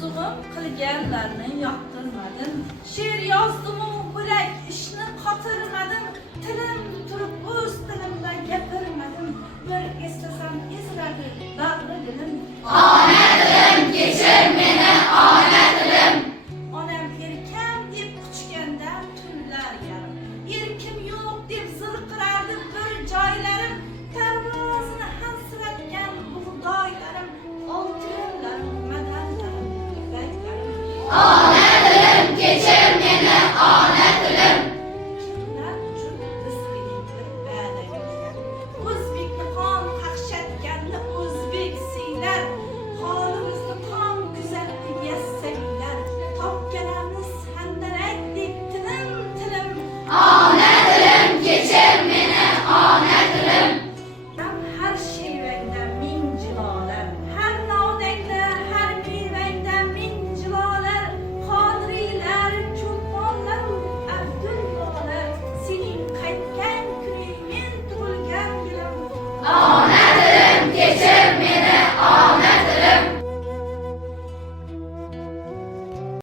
Orzug'um qilganlarni yoqtirmadim. She'r yozdim-u bo'lak ishni qotirmadim. Tilim turib o'z tilimda gapirmadim. Bir eslasam eziladi bag'ri dilim.